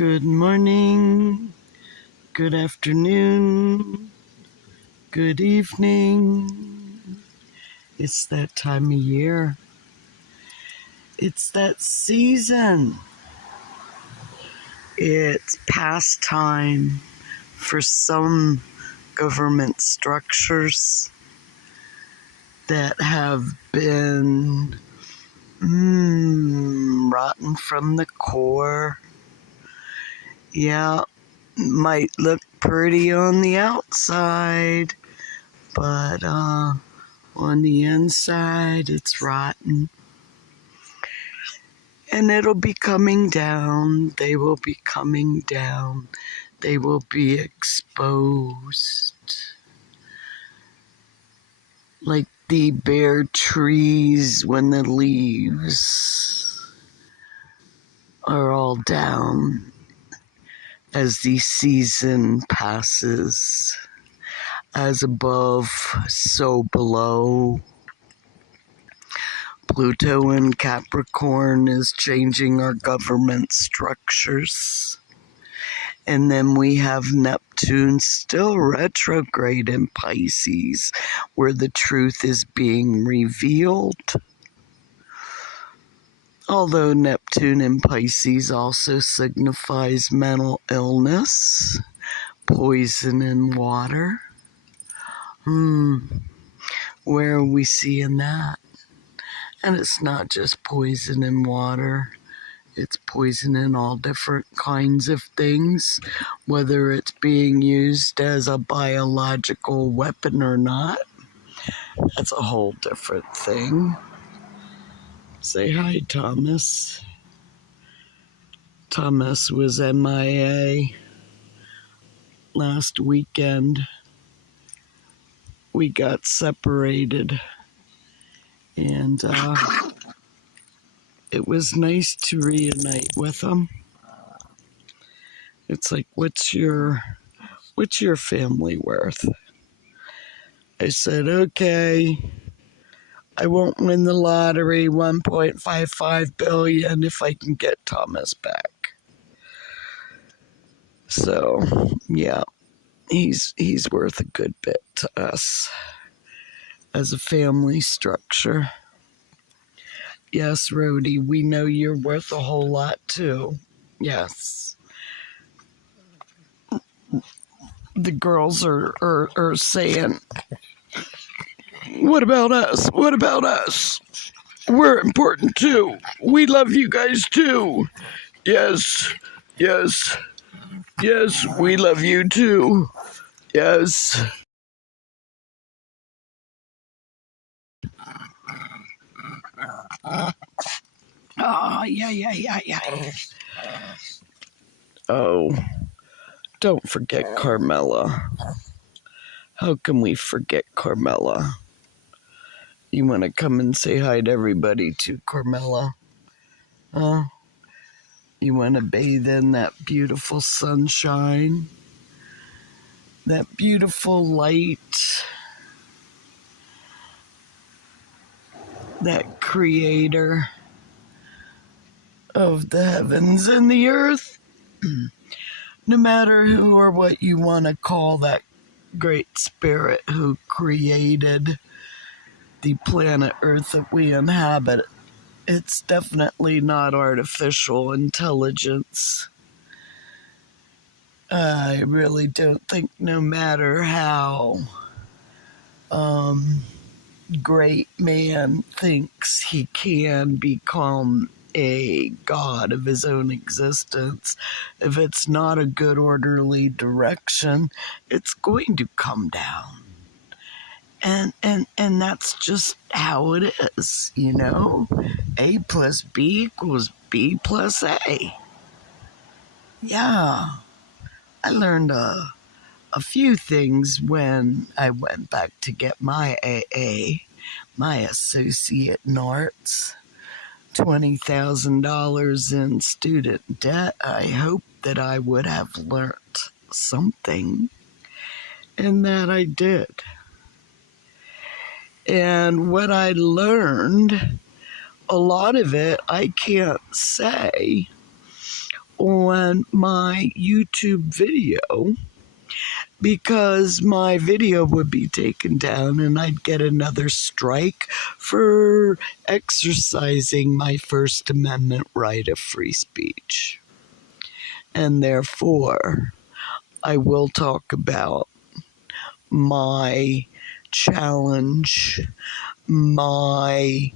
Good morning, good afternoon, good evening. It's that time of year. It's that season. It's past time for some government structures that have been rotten from the core. Yeah, might look pretty on the outside, but on the inside it's rotten. And it'll be coming down. They will be coming down. They will be exposed. Like the bare trees when the leaves are all down as the season passes. As above, so below. Pluto in Capricorn is changing our government structures. And then we have Neptune still retrograde in Pisces, where the truth is being revealed. Although Neptune in Pisces also signifies mental illness, poison in water. Where are we seeing that? And it's not just poison in water. It's poison in all different kinds of things, whether it's being used as a biological weapon or not. That's a whole different thing. Say hi, Thomas. Thomas was MIA last weekend. We got separated, and it was nice to reunite with him. It's like, what's your family worth? I said, okay, I won't win the lottery, 1.55 billion, if I can get Thomas back. So, yeah, he's worth a good bit to us as a family structure. Yes, Rhodey, we know you're worth a whole lot too. Yes. The girls are saying, what about us? What about us? We're important too. We love you guys too. Yes, yes, yes, we love you too. Yes. Yeah. Oh, don't forget Carmela. How can we forget Carmela? You want to come and say hi to everybody too, Carmela? Huh? You want to bathe in that beautiful sunshine? That beautiful light? That creator of the heavens and the earth? No matter who or what you want to call that great spirit who created the planet Earth that we inhabit, it's definitely not artificial intelligence. I really don't think, no matter how great man thinks he can become a god of his own existence, if it's not a good orderly direction, it's going to come down. And that's just how it is, you know? A plus B equals B plus A. Yeah. I learned a few things when I went back to get my AA, my associate in arts. $20,000 in student debt. I hope that I would have learnt something, and that I did. And what I learned, a lot of it I can't say on my YouTube video because my video would be taken down and I'd get another strike for exercising my First Amendment right of free speech. And therefore, I will talk about my challenge, my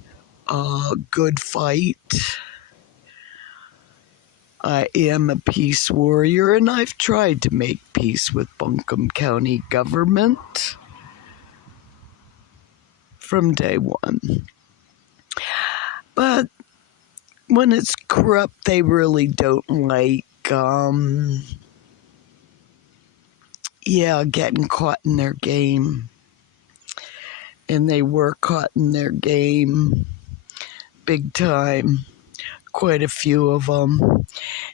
good fight. I am a peace warrior, and I've tried to make peace with Buncombe County government from day one. But when it's corrupt, they really don't like, getting caught in their game. And they were caught in their game big time, quite a few of them.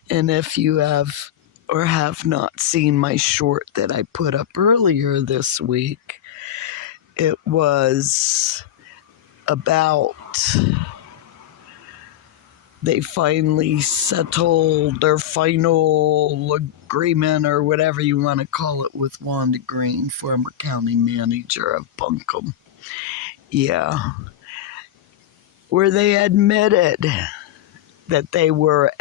And if you have or have not seen my short that I put up earlier this week, it was about they finally settled their final agreement or whatever you want to call it with Wanda Green, former county manager of Buncombe. Yeah. Where they admitted that they were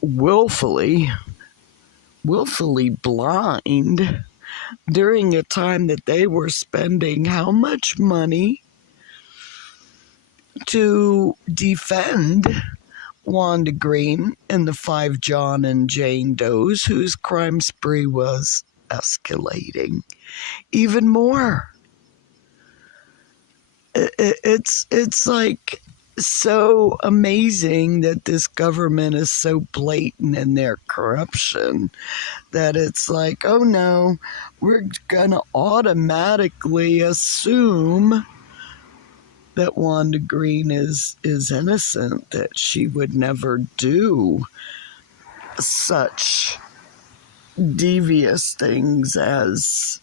willfully blind during a time that they were spending how much money to defend Wanda Green and the 5 John and Jane Does whose crime spree was escalating even more. It's like so amazing that this government is so blatant in their corruption that it's like, oh no, we're gonna automatically assume that Wanda Green is innocent, that she would never do such devious things as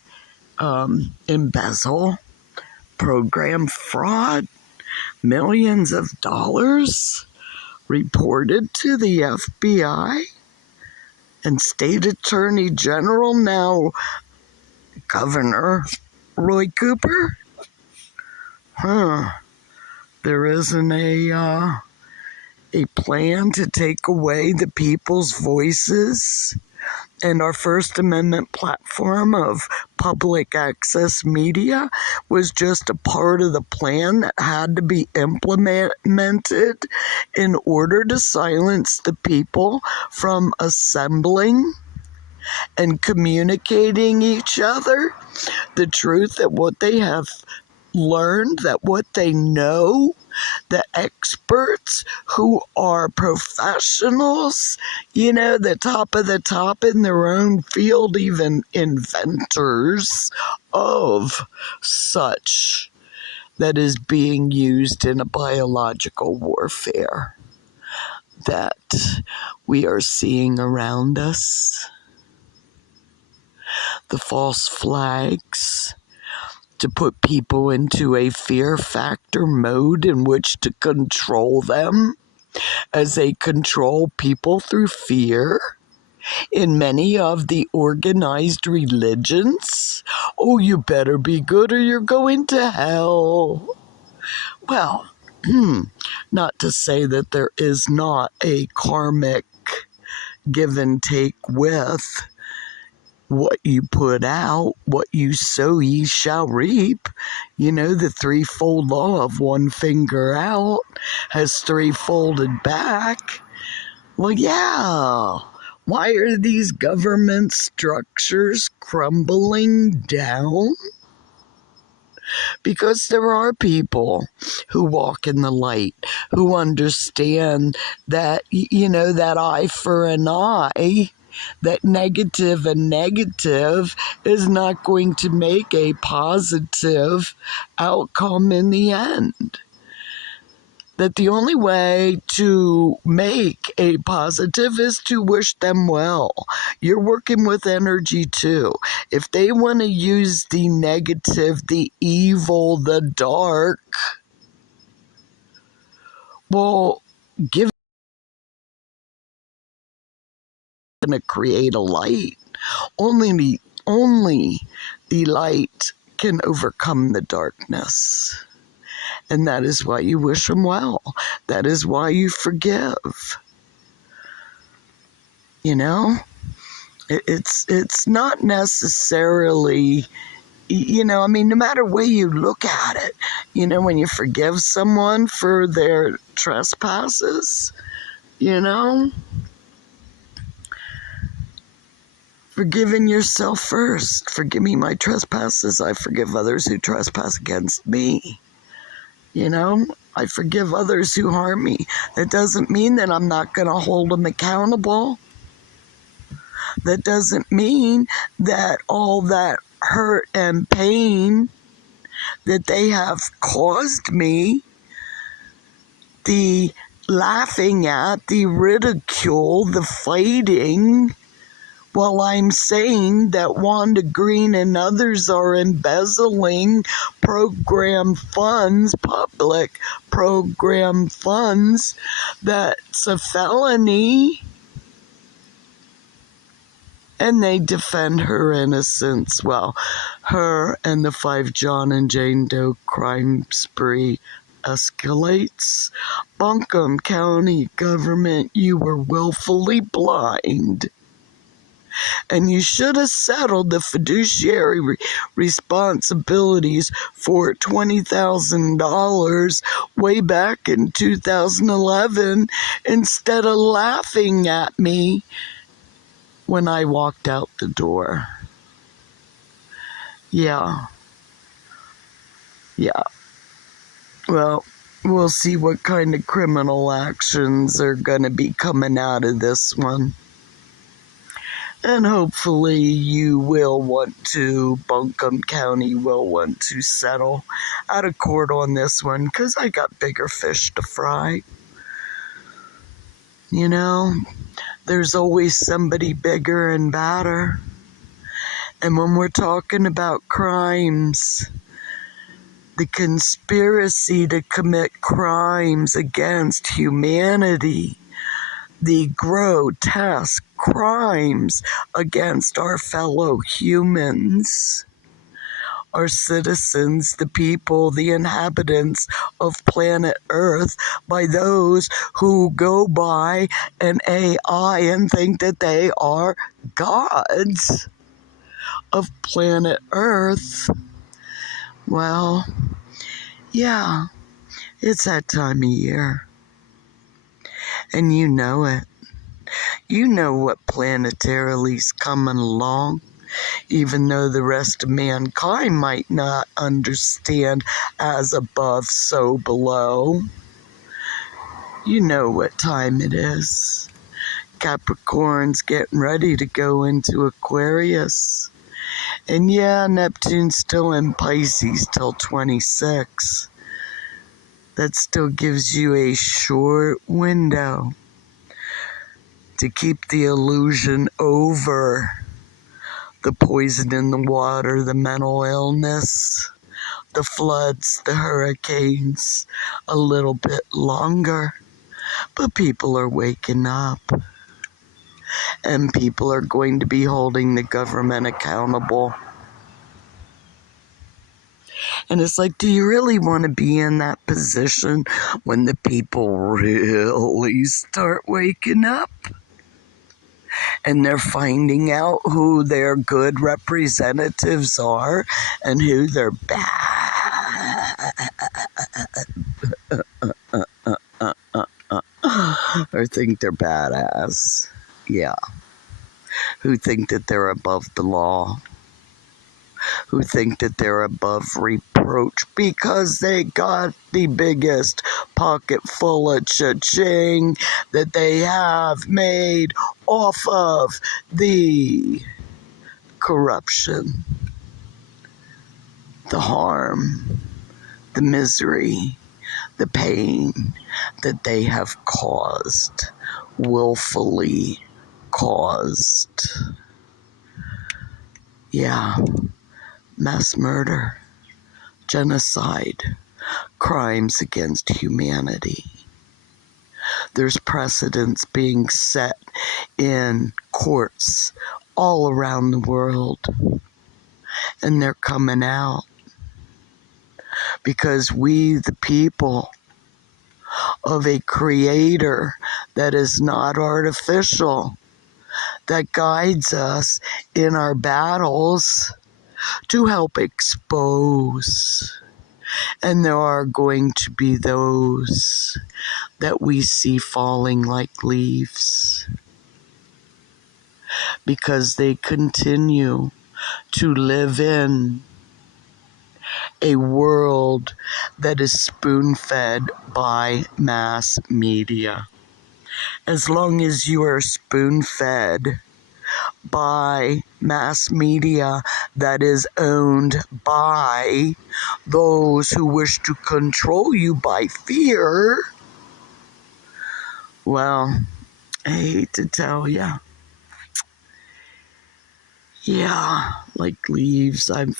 embezzle, program fraud, millions of dollars reported to the FBI and State Attorney General, now Governor Roy Cooper. There isn't a plan to take away the people's voices, and our First Amendment platform of public access media was just a part of the plan that had to be implemented in order to silence the people from assembling and communicating each other the truth that what they have learned, that what they know, the experts who are professionals, the top of the top in their own field, even inventors of such that is being used in a biological warfare that we are seeing around us. The false flags to put people into a fear factor mode in which to control them as they control people through fear. In many of the organized religions, oh, you better be good or you're going to hell. Well, not to say that there is not a karmic give and take with what you put out, what you sow ye shall reap. The threefold law of one finger out has three-folded back. Well, yeah. Why are these government structures crumbling down? Because there are people who walk in the light, who understand that, that eye for an eye, that negative and negative is not going to make a positive outcome in the end. That the only way to make a positive is to wish them well. You're working with energy too. If they want to use the negative, the evil, the dark, well, give going to create a light. Only the light can overcome the darkness. And that is why you wish them well. That is why you forgive. You know? It's not necessarily, you know, I mean, no matter way you look at it, you know, when you forgive someone for their trespasses, you know, forgiving yourself first. Forgive me my trespasses. I forgive others who trespass against me. You know, I forgive others who harm me. That doesn't mean that I'm not going to hold them accountable. That doesn't mean that all that hurt and pain that they have caused me, the laughing at, the ridicule, the fighting, while I'm saying that Wanda Green and others are embezzling program funds, public program funds, that's a felony. And they defend her innocence. Well, her and the 5 John and Jane Doe crime spree escalates. Buncombe County government, you were willfully blind. And you should have settled the fiduciary responsibilities for $20,000 way back in 2011 instead of laughing at me when I walked out the door. Yeah. Well, we'll see what kind of criminal actions are going to be coming out of this one. And hopefully Buncombe County will want to settle out of court on this one, because I got bigger fish to fry. You know? There's always somebody bigger and badder. And when we're talking about crimes, the conspiracy to commit crimes against humanity, the grotesque crimes against our fellow humans, our citizens, the people, the inhabitants of planet Earth, by those who go by an AI and think that they are gods of planet Earth. Well, yeah, it's that time of year. And you know it. You know what planetarily's coming along. Even though the rest of mankind might not understand as above, so below. You know what time it is. Capricorn's getting ready to go into Aquarius. And yeah, Neptune's still in Pisces till 26. That still gives you a short window to keep the illusion over the poison in the water, the mental illness, the floods, the hurricanes, a little bit longer. But people are waking up. And people are going to be holding the government accountable. And it's like, do you really want to be in that position when the people really start waking up? And they're finding out who their good representatives are and who they're bad. Or think they're badass. Yeah. Who think that they're above the law. Who think that they're above reproach because they got the biggest pocket full of cha-ching that they have made off of the corruption, the harm, the misery, the pain that they have caused, willfully caused. Yeah. Mass murder, genocide, crimes against humanity. There's precedents being set in courts all around the world, and they're coming out because we, the people of a creator that is not artificial, that guides us in our battles to help expose. And there are going to be those that we see falling like leaves because they continue to live in a world that is spoon-fed by mass media. As long as you are spoon-fed by mass media that is owned by those who wish to control you by fear, well, I hate to tell ya. Yeah, like leaves, I'm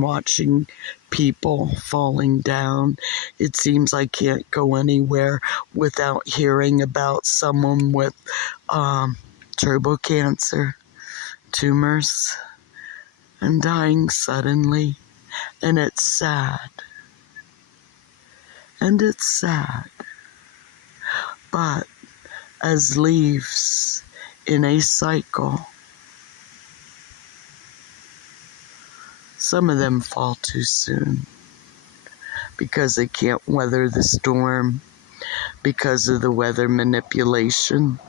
watching people falling down. It seems I can't go anywhere without hearing about someone with turbo cancer, tumors, and dying suddenly. And it's sad. And it's sad. But as leaves in a cycle, some of them fall too soon because they can't weather the storm, because of the weather manipulation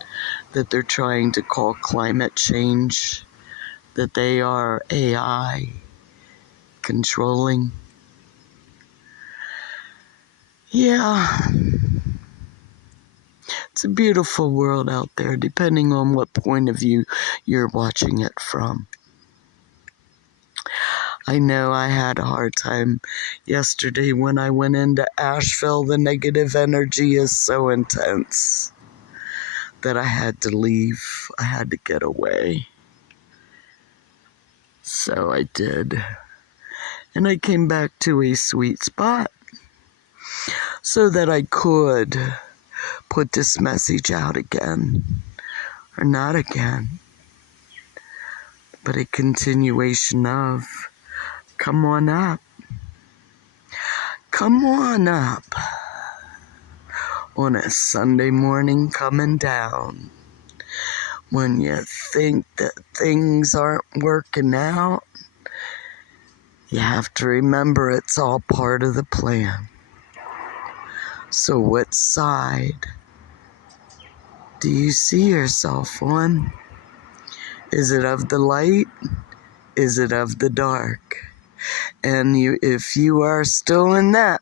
that they're trying to call climate change, that they are AI controlling. Yeah, it's a beautiful world out there, depending on what point of view you're watching it from. I know I had a hard time yesterday when I went into Asheville. The negative energy is so intense that I had to leave. I had to get away. So I did. And I came back to a sweet spot so that I could put this message out again. Or not again, but a continuation of, come on up. Come on up. On a Sunday morning coming down, when you think that things aren't working out, you have to remember it's all part of the plan. So what side do you see yourself on? Is it of the light? Is it of the dark? And if you are still in that,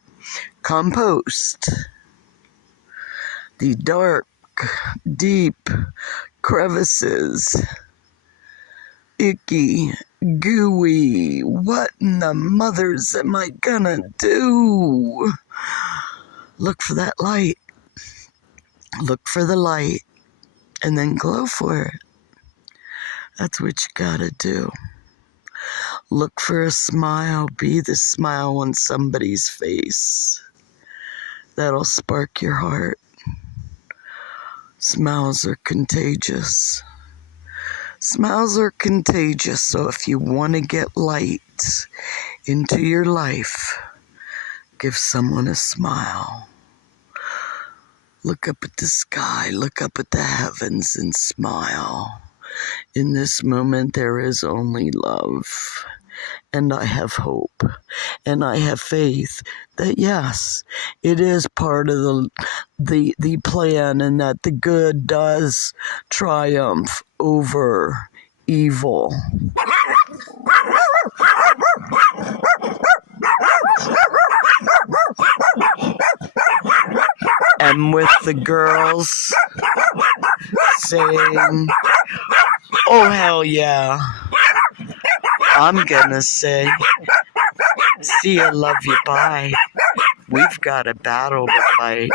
compost. The dark, deep crevices, icky, gooey, what in the mothers am I gonna do? Look for that light. Look for the light, and then glow for it. That's what you gotta do. Look for a smile. Be the smile on somebody's face. That'll spark your heart. Smiles are contagious. Smiles are contagious, so if you want to get light into your life, give someone a smile. Look up at the sky, look up at the heavens and smile. In this moment, there is only love. And I have hope. And I have faith that, yes, it is part of the plan, and that the good does triumph over evil. And with the girls saying, oh, hell yeah, I'm gonna say, see ya, love you, bye. We've got a battle to fight.